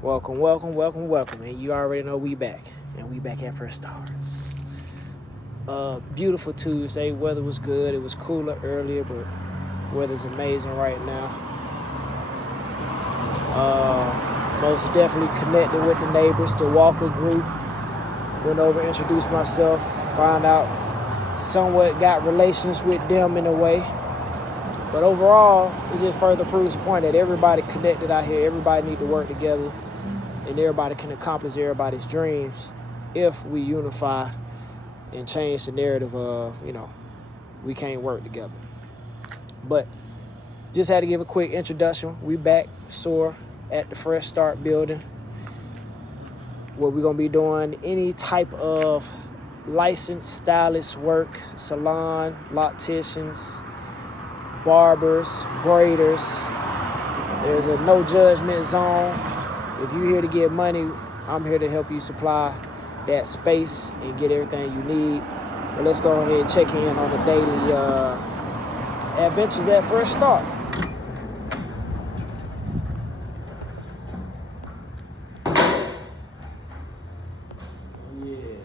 Welcome, welcome, welcome, welcome. And you already know we back. And we back at First Starts. Beautiful Tuesday. Weather was good. It was cooler earlier, but weather's amazing right now. Most definitely connected with the neighbors, the Walker group. Went over, introduced myself, found out somewhat got relations with them in a way. But overall, it just further proves the point that everybody connected out here. Everybody need to work together, and everybody can accomplish everybody's dreams if we unify and change the narrative of, we can't work together. But just had to give a quick introduction. We back, SOAR, at the Fresh Start building, where we're going to be doing any type of licensed stylist work, salon, locticians, barbers, braiders. There's a no judgment zone. If you're here to get money, I'm here to help you supply that space and get everything you need. But let's go ahead and check in on the daily adventures at Fresh Start. Yeah.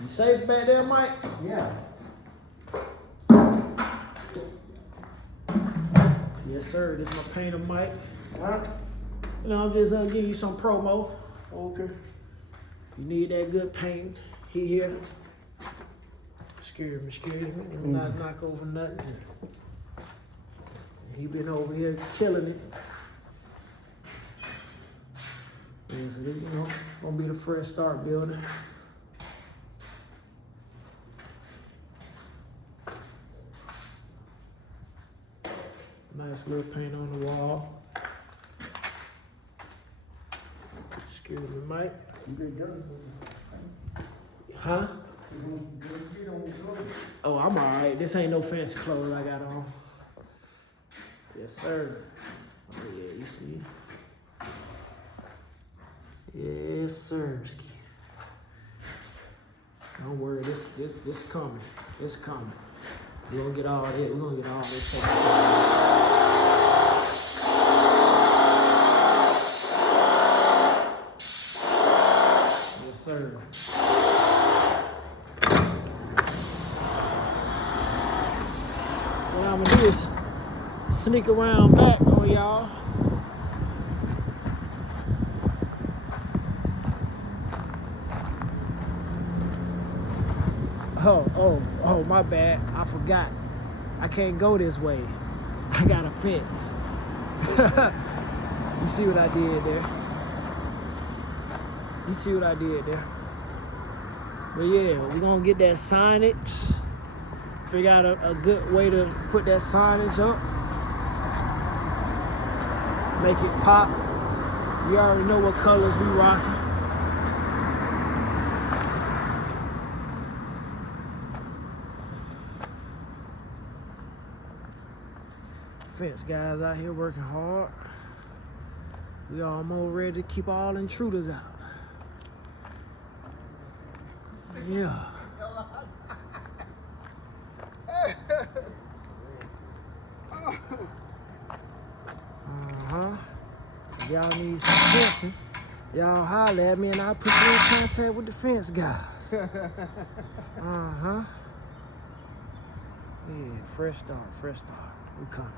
You safe back there, Mike? Yeah. Yes, sir. This is my painter, Mike. I'm just giving you some promo. Okay. You need that good paint. He here. Scared me. Not knock over nothing. He been over here killing it. Yeah, so this, gonna be the Fresh Start building. Nice little paint on the wall. Excuse me, Mike. Huh? Oh, I'm all right. This ain't no fancy clothes I got on. Yes, sir. Oh, yeah, you see? Yes, sir. Don't worry, this coming. It's coming. We're gonna get all this. We're gonna get all this taken care of. Yes, sir. What I'm gonna do is sneak around back on y'all. Oh, my bad. I forgot. I can't go this way. I got a fence. You see what I did there? But yeah, we're gonna get that signage. Figure out a good way to put that signage up. Make it pop. You already know what colors we rocking. Fence guys out here working hard. We almost ready to keep all intruders out. Yeah. So y'all need some fencing. Y'all holler at me and I'll put you in contact with the fence guys. Yeah, Fresh Start. We coming.